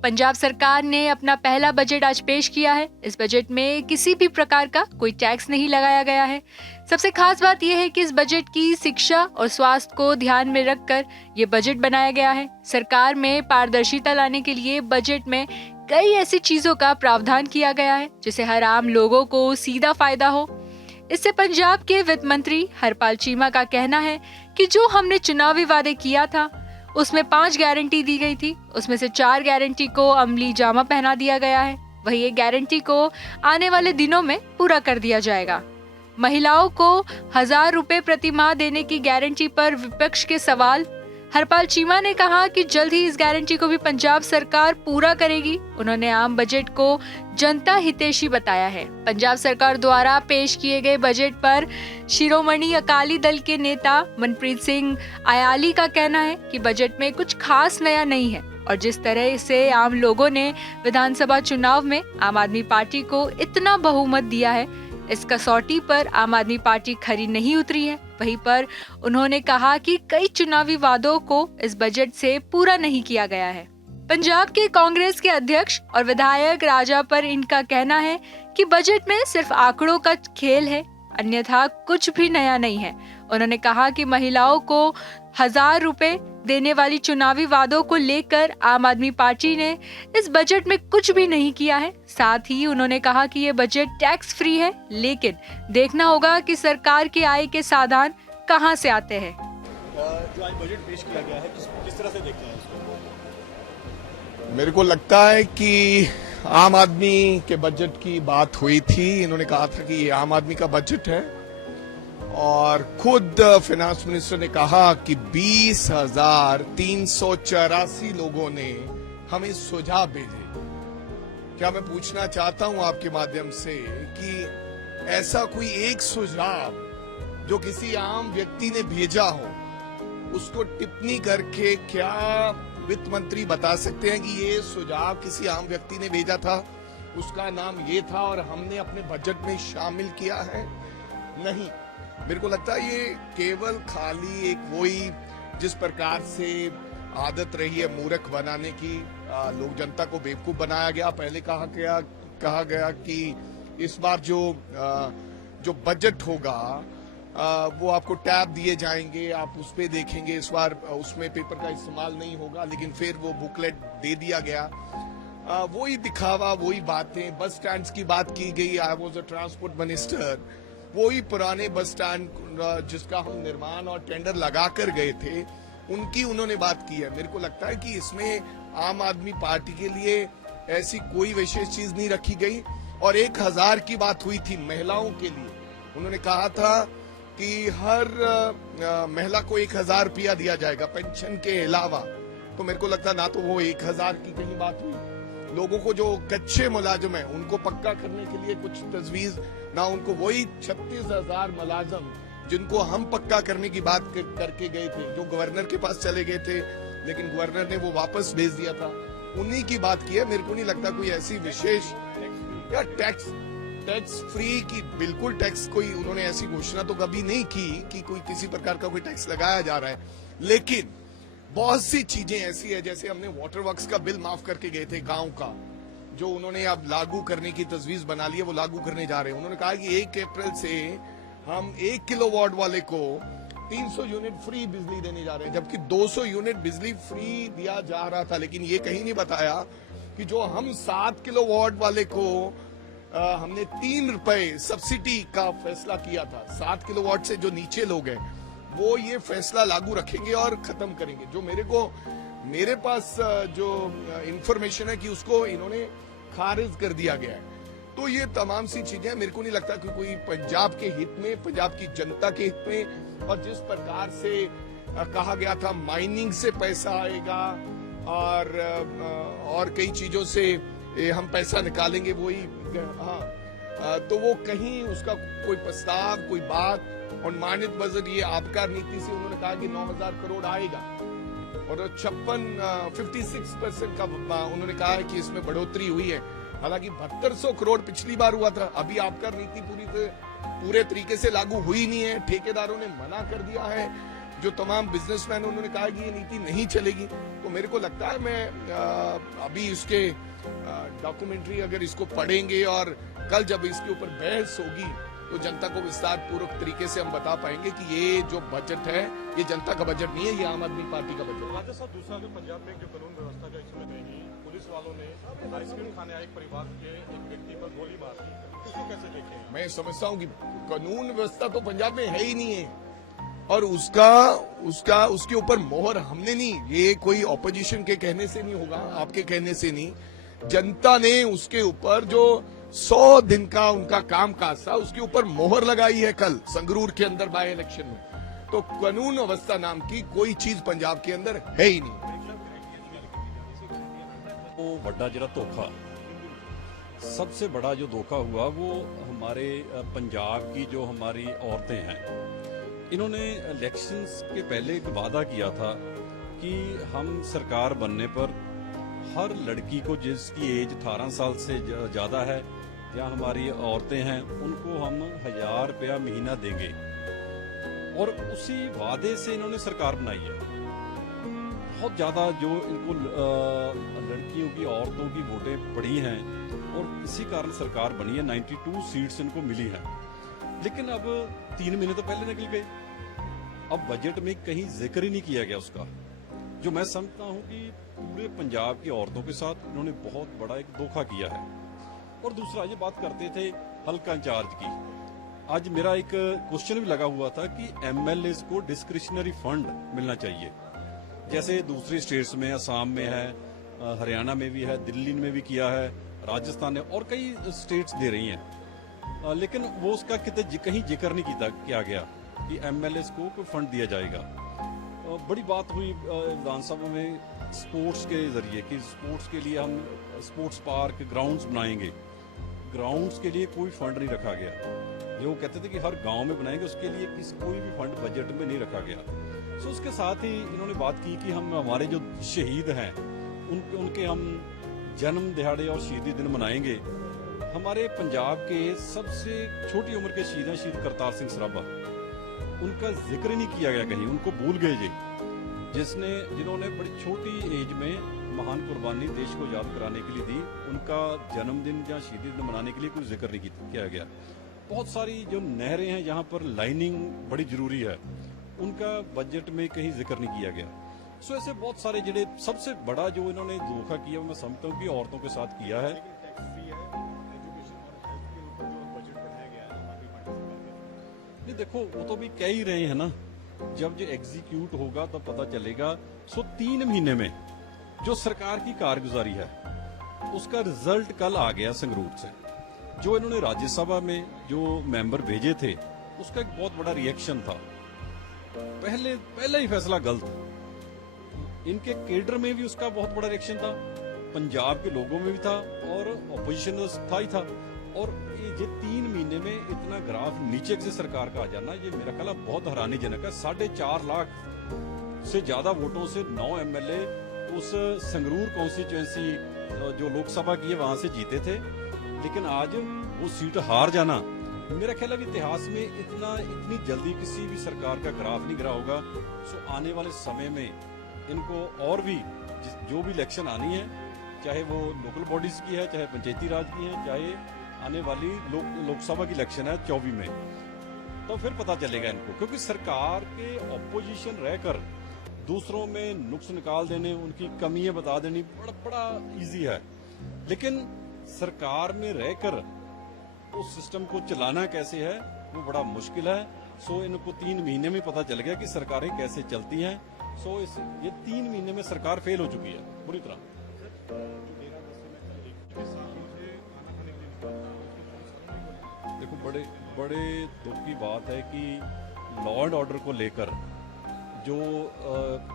पंजाब सरकार ने अपना पहला बजट आज पेश किया है। इस बजट में किसी भी प्रकार का कोई टैक्स नहीं लगाया गया है। सबसे खास बात यह है कि इस बजट की शिक्षा और स्वास्थ्य को ध्यान में रखकर ये बजट बनाया गया है। सरकार में पारदर्शिता लाने के लिए बजट में कई ऐसी चीजों का प्रावधान किया गया है जिससे हर आम लोगों को सीधा फायदा हो। इससे पंजाब के वित्त मंत्री हरपाल चीमा का कहना है कि जो हमने चुनावी वादे किया था उसमें 5 गारंटी दी गई थी, उसमें से 4 गारंटी को अमली जामा पहना दिया गया है। वही एक गारंटी को आने वाले दिनों में पूरा कर दिया जाएगा। महिलाओं को 1000 रुपए प्रति माह देने की गारंटी पर विपक्ष के सवाल। हरपाल चीमा ने कहा कि जल्द ही इस गारंटी को भी पंजाब सरकार पूरा करेगी। उन्होंने आम बजट को जनता हितैषी बताया है। पंजाब सरकार द्वारा पेश किए गए बजट पर शिरोमणि अकाली दल के नेता मनप्रीत सिंह आयाली का कहना है कि बजट में कुछ खास नया नहीं है और जिस तरह से आम लोगों ने विधानसभा चुनाव में आम आदमी पार्टी को इतना बहुमत दिया है, इस कसौटी पर आम आदमी पार्टी खरी नहीं उतरी है। वहीं पर उन्होंने कहा कि कई चुनावी वादों को इस बजट से पूरा नहीं किया गया है। पंजाब के कांग्रेस के अध्यक्ष और विधायक राजा पर इनका कहना है कि बजट में सिर्फ आंकड़ों का खेल है, अन्यथा कुछ भी नया नहीं है। उन्होंने कहा कि महिलाओं को 1000 रुपए देने वाली चुनावी वादों को लेकर आम आदमी पार्टी ने इस बजट में कुछ भी नहीं किया है। साथ ही उन्होंने कहा कि ये बजट टैक्स फ्री है, लेकिन देखना होगा कि सरकार की आय के साधन कहां से आते हैं। जो आज बजट पेश किया गया है किस तरह से देखते हैं इसको? मेरे को लगता है कि आम आदमी के बजट की बात हुई थी। इन्होंने कहा था कि ये आम आदमी का बजट है और खुद फाइनेंस मिनिस्टर ने कहा कि 20,384 लोगों ने हमें सुझाव भेजे। क्या मैं पूछना चाहता हूं आपके माध्यम से कि ऐसा कोई एक सुझाव जो किसी आम व्यक्ति ने भेजा हो, उसको टिप्पणी करके क्या वित्त मंत्री बता सकते हैं कि ये सुझाव किसी आम व्यक्ति ने भेजा था, उसका नाम ये था और हमने अपने बजट में शामिल किया है? नहीं, मेरे को लगता है ये केवल खाली एक वही जिस प्रकार से आदत रही है मूर्ख बनाने की, लोग जनता को बेवकूफ बनाया गया। पहले कहा गया कि इस बार जो बजट होगा वो आपको टैब दिए जाएंगे, आप उस पे देखेंगे, इस बार उसमें पेपर का इस्तेमाल नहीं होगा, लेकिन फिर वो बुकलेट दे दिया गया। वही दिखावा, वही बातें। बस स्टैंड की बात की गई। I was a transport minister. वही पुराने बस स्टैंड जिसका हम निर्माण और टेंडर लगा कर गए थे, उनकी उन्होंने बात की है। मेरे को लगता है कि इसमें आम आदमी पार्टी के लिए ऐसी कोई विशेष चीज नहीं रखी गई। और 1000 की बात हुई थी महिलाओं के लिए। उन्होंने कहा था कि हर महिला को 1000 रुपया दिया जाएगा पेंशन के अलावा। तो मेरे को लगता ना तो वो 1000 की कहीं बात हुई। लोगों को जो कच्चे मुलाजिम है उनको पक्का करने के लिए कुछ तजवीज ना, उनको वही 36,000 मुलाजिम जिनको हम पक्का करने की बात करके गए थे, जो गवर्नर के पास चले गए थे लेकिन गवर्नर ने वो वापस भेज दिया था, उन्हीं की बात की है। मेरे को नहीं लगता कोई ऐसी विशेष या टैक्स फ्री की, बिल्कुल टैक्स कोई उन्होंने ऐसी घोषणा तो कभी नहीं की कि कोई किसी प्रकार का कोई टैक्स लगाया जा रहा है। लेकिन बहुत सी चीजें ऐसी है, जैसे हमने वाटर वर्क्स का बिल माफ करके गए थे गांव का, जो उन्होंने अब लागू करने की तजवीज बना ली है, वो लागू करने जा रहे हैं। उन्होंने कहा कि 1 अप्रैल से हम 1 किलोवाट वाले को 300 यूनिट फ्री बिजली देने जा रहे हैं, जबकि 200 यूनिट बिजली फ्री दिया जा रहा था। लेकिन ये कहीं नहीं बताया कि जो हम 7 किलोवाट वाले को हमने 3 रुपए सब्सिडी का फैसला किया था, 7 किलोवाट से जो नीचे लोग हैं वो ये फैसला लागू रखेंगे और खत्म करेंगे। जो मेरे पास जो इंफॉर्मेशन है कि उसको इन्होंने खारिज कर दिया गया है। तो ये तमाम सी चीजें मेरे को नहीं लगता कि कोई पंजाब के हित में, पंजाब की जनता के हित में, और जिस प्रकार से कहा गया था माइनिंग से पैसा आएगा और कई चीजों से हम पैसा निकालेंगे, वही तो वो कहीं उसका कोई प्रस्ताव, कोई बात। और मानित बजट ये आबकारी नीति से उन्होंने कहा कि 9,000 करोड़ आएगा और 56% का उन्होंने कहा है कि इसमें बढ़ोतरी हुई है। हालांकि 7200 करोड़ पिछली बार हुआ था। अभी आबकारी नीति पूरे तरीके से लागू हुई नहीं है, ठेकेदारों ने मना कर दिया है। जो तमाम बिजनेसमैन उन्होंने कहा कि ये नीति नहीं चलेगी। तो मेरे को लगता है मैं अभी इसके डॉक्यूमेंट्री अगर इसको पढ़ेंगे और कल जब इसके ऊपर बहस होगी तो जनता को विस्तार पूर्वक तरीके से हम बता पाएंगे कि ये जो बजट है ये जनता का बजट नहीं है, ये आम आदमी पार्टी का बजट है। राजा साहब, दूसरा अगर पंजाब में जो कानून व्यवस्था का इशू नहीं, पुलिस वालों ने आइसक्रीम खाने आए एक परिवार के एक व्यक्ति पर गोली मार दी, उसको कैसे देखें? मैं समझता हूँ कि कानून व्यवस्था तो पंजाब में है ही नहीं है और उसके ऊपर मोहर हमने नहीं, ये कोई ऑपोजिशन के कहने से नहीं होगा, आपके कहने से नहीं, जनता ने उसके ऊपर जो 100 दिन का उनका काम काज था उसके ऊपर मोहर लगाई है कल संगरूर के अंदर बाय इलेक्शन में। तो कानून व्यवस्था नाम की कोई चीज पंजाब के अंदर है ही नहीं। वो बड़ा जरा धोखा, सबसे बड़ा जो धोखा हुआ वो हमारे पंजाब की जो हमारी औरतें हैं, इन्होंने इलेक्शंस के पहले एक वादा किया था कि हम सरकार बनने पर हर लड़की को जिसकी एज 18 साल से ज्यादा है या हमारी औरतें हैं उनको हम 1000 रुपया महीना देंगे, और उसी वादे से इन्होंने सरकार बनाई है। बहुत ज्यादा जो इनको लड़कियों की औरतों की वोटें पड़ी हैं और इसी कारण सरकार बनी है, 92 सीट्स इनको मिली हैं। लेकिन अब 3 महीने तो पहले निकल गए, अब बजट में कहीं जिक्र ही नहीं किया गया उसका, जो मैं समझता हूं कि पूरे पंजाब की औरतों के साथ इन्होंने बहुत बड़ा एक धोखा किया है। और दूसरा, ये बात करते थे हल्का इंचार्ज की, आज मेरा एक क्वेश्चन भी लगा हुआ था कि एमएलएस को डिस्क्रिशनरी फंड मिलना चाहिए, जैसे दूसरी स्टेट्स में, असम में है, हरियाणा में भी है, दिल्ली में भी किया है, राजस्थान ने और कई स्टेट्स दे रही हैं, लेकिन वो उसका कहीं जिक्र नहीं किया गया कि एमएलएस को कोई फंड दिया जाएगा। बड़ी बात हुई विधानसभा में स्पोर्ट्स के जरिए कि स्पोर्ट्स के लिए हम स्पोर्ट्स पार्क, ग्राउंड्स बनाएंगे, ग्राउंड्स के लिए कोई फंड नहीं रखा गया। जो कहते थे कि हर गांव में बनाएंगे, उसके लिए कोई भी फंड बजट में नहीं रखा गया। सो उसके साथ ही इन्होंने बात की कि हम हमारे जो शहीद हैं उनके हम जन्म दिहाड़े और शहीदी दिन मनाएंगे। हमारे पंजाब के सबसे छोटी उम्र के शहीद हैं शहीद करतार सिंह सराभा, उनका जिक्र नहीं किया गया कहीं, उनको भूल गए जी, जिन्होंने बड़ी छोटी एज में महान कुर्बानी देश को याद कराने के लिए दी, उनका जन्मदिन या शहीदी दिन मनाने के लिए कोई जिक्र नहीं किया गया। बहुत सारी जो नहरें हैं जहां पर लाइनिंग बड़ी जरूरी है, उनका बजट में कहीं जिक्र नहीं किया गया। सो ऐसे बहुत सारे जिले, सबसे बड़ा जो इन्होंने धोखा किया मैं समझता हूँ कि औरतों के साथ किया है। नहीं देखो, वो तो भी कह ही रहे हैं ना, जब जो एग्जीक्यूट होगा तब पता चलेगा। सो 3 महीने में जो सरकार की कारगुजारी है उसका रिजल्ट कल आ गया संगरूर से। जो इन्होंने राज्यसभा में जो मेंबर भेजे थे उसका एक बहुत बड़ा रिएक्शन था। पहले ही फैसला गलत, इनके केडर में भी उसका बहुत बड़ा रिएक्शन था, पंजाब के लोगों में भी था और ऑपोजिशन था ही था। और ये 3 महीने में इतना ग्राफ नीचे से सरकार का आ जाना, ये मेरा ख्याल बहुत हैरानीजनक है। 4.5 लाख से ज्यादा वोटों से 9 एमएलए उस संगरूर कॉन्स्टिट्यूएंसी जो लोकसभा की है वहां से जीते थे, लेकिन आज वो सीट हार जाना, मेरा ख्याल है इतिहास में इतनी जल्दी किसी भी सरकार का ग्राफ नहीं गिरा होगा। सो आने वाले समय में इनको और भी जो भी इलेक्शन आनी है, चाहे वो लोकल बॉडीज की है, चाहे पंचायती राज की है, चाहे आने वाली लोकसभा की इलेक्शन है 24 में, तो फिर पता चलेगा इनको। क्योंकि सरकार के ऑपोजिशन रहकर दूसरों में नुक्स निकाल देने, उनकी कमियां बता देनी बड़ा इजी है, लेकिन सरकार में रहकर उस सिस्टम को चलाना कैसे है वो बड़ा मुश्किल है। सो इनको 3 महीने में पता चल गया कि सरकारें कैसे चलती हैं। सो ये 3 महीने में सरकार फेल हो चुकी है पूरी तरह। देखो, बड़े दुख की बात है कि लॉ एंड ऑर्डर को लेकर जो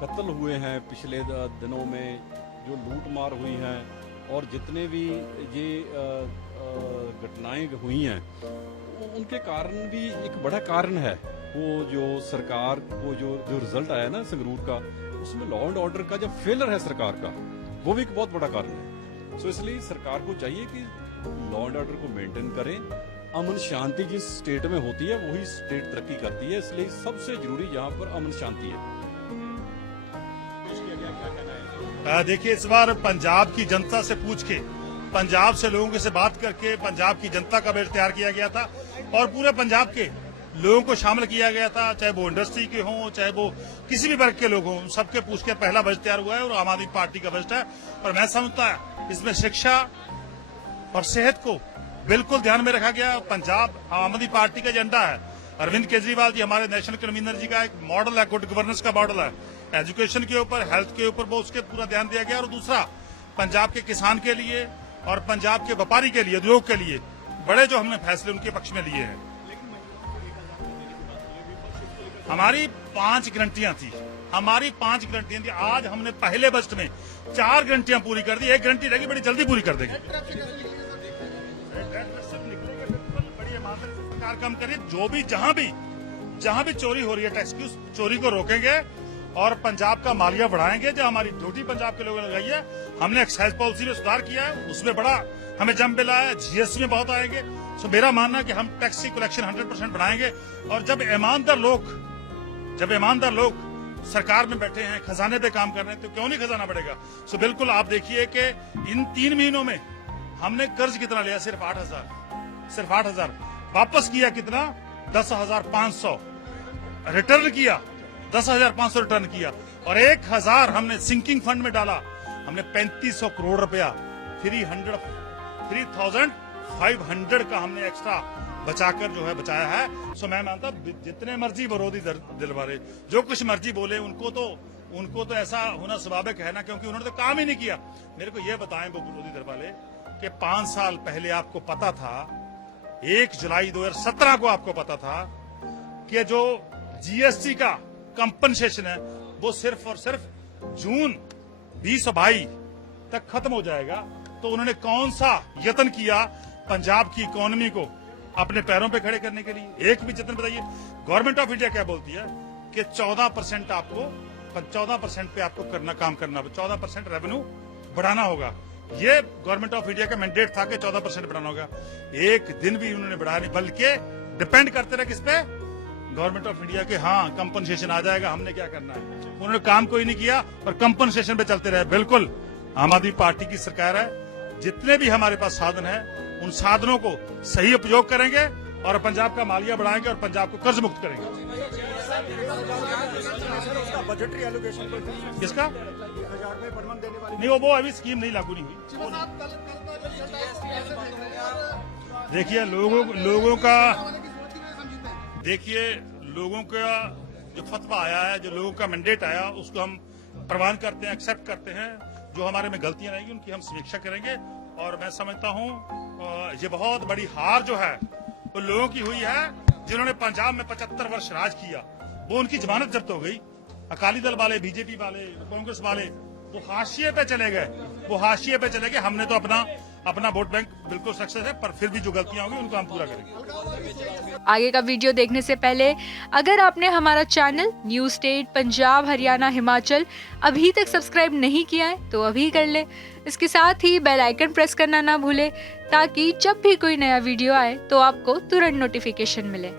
कत्ल हुए हैं पिछले दिनों में, जो लूटमार हुई हैं और जितने भी ये घटनाएं हुई हैं, उनके कारण भी एक बड़ा कारण है वो जो सरकार को जो रिजल्ट आया ना संगरूर का, उसमें लॉ एंड ऑर्डर का जो फेलर है सरकार का, वो भी एक बहुत बड़ा कारण है। सो इसलिए सरकार को चाहिए कि लॉ एंड ऑर्डर को मेंटेन करें, अमन शांति जिस स्टेट में होती है वही स्टेट तरक्की करती है, इसलिए सबसे जरूरी यहाँ पर अमन शांति है। देखिए, इस बार पंजाब की जनता से पूछ के, पंजाब से लोगों से बात करके पंजाब की जनता का बजट तैयार किया गया था और पूरे पंजाब के लोगों को शामिल किया गया था, चाहे वो इंडस्ट्री के हों, चाहे वो किसी भी वर्ग के लोग हों, सबके पूछ के पहला बजट तैयार हुआ है और आम आदमी पार्टी का बजट है। और मैं समझता है इसमें शिक्षा और सेहत को बिल्कुल ध्यान में रखा गया। पंजाब आम आदमी पार्टी का एजेंडा है। अरविंद केजरीवाल जी हमारे नेशनल कन्वीनर जी का एक मॉडल है, गुड गवर्नेंस का मॉडल है। एजुकेशन के ऊपर, हेल्थ के ऊपर वो उसके पूरा ध्यान दिया गया। और दूसरा, पंजाब के किसान के लिए और पंजाब के व्यापारी के लिए, उद्योग के लिए बड़े जो हमने फैसले उनके पक्ष में लिए हैं। हमारी 5 गारंटियां थी, आज हमने पहले बजट में 4 गारंटियां पूरी कर दी। 1 गारंटी रहेगी, बड़ी जल्दी पूरी कर देंगे। बड़ी ईमानदारी से सरकार काम करिए। जो भी जहां भी चोरी हो रही है, टैक्स की चोरी को रोकेंगे और पंजाब का मालिया बढ़ाएंगे। जो हमारी ड्यूटी पंजाब के लोगों ने लगाई है, हमने एक्साइज पॉलिसी में सुधार किया है, उसमें बड़ा हमें जंप मिला है। जीएसटी में बहुत आएंगे। सो मेरा मानना है कि हम टैक्स की कलेक्शन 100% बढ़ाएंगे। और जब ईमानदार लोग सरकार में बैठे हैं, खजाने पे काम कर रहे हैं, तो क्यों नहीं खजाना बढ़ेगा। सो बिल्कुल आप देखिए कि इन 3 महीनों में हमने कर्ज कितना लिया, सिर्फ 8,000 वापस किया कितना, 10,500 रिटर्न किया, 10,500 रिटर्न किया। और 1,000 हमने सिंकिंग फंड में डाला। हमने 3,500 करोड़ रुपया 3,500 का हमने एक्स्ट्रा बचाकर जो है बचाया है। सो मैं मानता जितने मर्जी विरोधी दिल वाले जो कुछ मर्जी बोले, उनको तो ऐसा होना स्वाभाविक है ना, क्योंकि उन्होंने तो काम ही नहीं किया। मेरे को ये बताएं वो विरोधी दल वाले कि 5 साल पहले आपको पता था, 1 जुलाई 2017 को आपको पता था कि जो जीएसटी का कंपनसेशन है वो सिर्फ और सिर्फ जून 2022 तक खत्म हो जाएगा। तो उन्होंने कौन सा यत्न किया पंजाब की इकोनॉमी को अपने पैरों पे खड़े करने के लिए? एक भी यत्न बताइए। गवर्नमेंट ऑफ इंडिया क्या बोलती है कि 14% पे आपको काम करना, 14% रेवेन्यू बढ़ाना होगा। ये गवर्नमेंट ऑफ इंडिया का मैंडेट था कि 14% बढ़ाना होगा। एक दिन भी उन्होंने बढ़ाया नहीं, बल्कि डिपेंड करते रहे किस पे, गवर्नमेंट ऑफ इंडिया के। हाँ, कंपनसेशन आ जाएगा, हमने क्या करना है। उन्होंने काम कोई नहीं किया और कंपनसेशन पे चलते रहे। बिल्कुल आम आदमी पार्टी की सरकार है। जितने भी हमारे पास साधन है, उन साधनों को सही उपयोग करेंगे और पंजाब का मालिया बढ़ाएंगे और पंजाब को कर्ज मुक्त करेंगे। बजटरी एलोकेशन किसका? 1,000 रुपए पर मंथ देने वाली नहीं, वो अभी स्कीम नहीं लागू नहीं हुई। देखिए लोगों का जो फतवा आया है, जो लोगों का मैंडेट आया, उसको हम प्रवान करते हैं, एक्सेप्ट करते हैं। जो हमारे में गलतियां रहेंगी उनकी हम समीक्षा करेंगे। और मैं समझता हूं ये बहुत बड़ी हार जो है वो लोगों की हुई है जिन्होंने पंजाब में 75 वर्ष राज किया। वो उनकी जमानत जब्त हो गई। अकाली दल वाले, बीजेपी वाले, कांग्रेस वाले वो हाशिए पे चले गए। हमने तो अपना वोट बैंक बिल्कुल सक्सेस है, पर फिर भी जो गलतियां होंगी उनको हम पूरा करेंगे। आगे का वीडियो देखने से पहले अगर आपने हमारा channel news state Punjab Haryana Himachal अभी तक सब्सक्राइब नहीं किया है तो अभी कर ले। इसके साथ ही बेल आइकन प्रेस करना ना भूले, ताकि जब भी कोई नया वीडियो आए तो आपको तुरंत नोटिफिकेशन मिले।